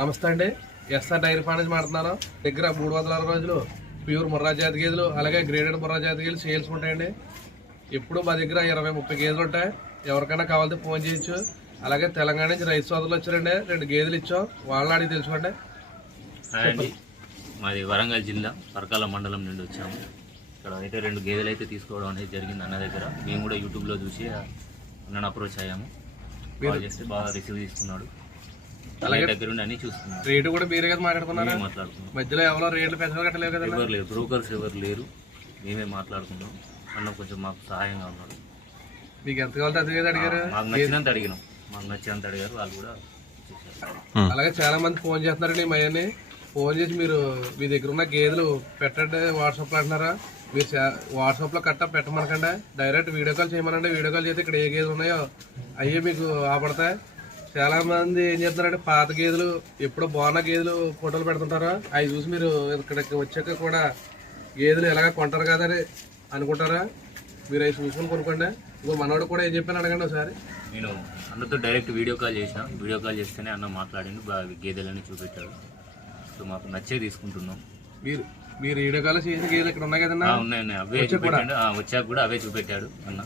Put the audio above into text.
నమస్తే అండి, SR dairy farm నుంచి మాట్లాడుతున్నాను. దగ్గర 360 రోజులు ప్యూర్ ముర్రా జాతి గేదెలు, అలాగే గ్రేడెడ్ ముర్రా జాతి గేదెలు సేల్స్ ఉంటాయండి. ఎప్పుడు మా దగ్గర 20-30 గేదెలు ఉంటాయి. ఎవరికైనా కావాలంటే ఫోన్ చేయొచ్చు. అలాగే తెలంగాణ నుంచి రైతు సోదరులు వచ్చారండి, 2 గేదెలు ఇచ్చాం, వాళ్ళని అడిగి తెలుసుకోండి. అండి, మాది వరంగల్ జిల్లా పరకాల మండలం నుండి వచ్చాము. ఇక్కడ అయితే 2 గేదెలు అయితే తీసుకోవడం అనేది జరిగింది అన్న దగ్గర. మేము కూడా యూట్యూబ్లో చూసి అన్నను అప్రోచ్ అయ్యాము. కాల్ చేస్తే బాగా రిసీవ్ తీసుకున్నాడు. అలాగే దగ్గర ఉండి అన్ని చూస్తున్నాం. రేటు కూడా మీరే కదా మాట్లాడుకున్నారా? మాట్లాడుకున్నాం. మధ్యలో ఎవరో రేట్లు పెంచడం కట్టలేదు కదా? ఎవరు లేరు, బ్రోకర్స్ ఎవరు లేరు, మేమే మాట్లాడుకున్నాం. అన్న కొంచెం మాకు సహాయంగా ఉన్నాడు. మీకు ఎంత కావాలంటే అది అడిగారు, మాకు నచ్చినంత అడిగినాం, మాకు నచ్చినంత అడిగారు, వాళ్ళు కూడా ఇచ్చేసారు. అలాగే చాలా మంది ఫోన్ చేస్తున్నారండి. మయ్యని ఫోన్ చేసి మీరు మీ దగ్గర ఉన్న గేదెలు పెట్టండి వాట్సాప్లో అంటున్నారా? మీరు వాట్సాప్లో కట్ట పెట్టమనకండి, డైరెక్ట్ వీడియో కాల్ చేయమనండి. వీడియో కాల్ చేస్తే ఇక్కడ ఏ గేదెలు ఉన్నాయో అయ్యే మీకు ఆపడతాయి. చాలా మంది ఏం చేస్తున్నారంటే పాత గేదెలు, ఎప్పుడో బాగున్న గేదెలు ఫోటోలు పెడుతుంటారా, అవి చూసి మీరు ఇక్కడికి వచ్చాక కూడా గేదెలు ఎలాగ కొంటారు కదా అని అనుకుంటారా? మీరు అవి చూసుకొని కొనుక్కోండి. ఇంకో మనోడు కూడా ఏం చెప్పాను అడగండి ఒకసారి. నేను అన్నతో డైరెక్ట్ వీడియో కాల్ చేసిన. వీడియో కాల్ చేస్తేనే అన్న మాట్లాడింది, బాగా గేదెలని చూపెట్టాడు. సో మాకు నచ్చే తీసుకుంటున్నాం. మీరు వీడియో కాల్ చేసిన గేదెలు ఇక్కడ ఉన్నాయి కదన్నా? ఉన్నాయి, అవే చూపెట్టాడు. వచ్చాక కూడా అవే చూపెట్టాడు అన్న.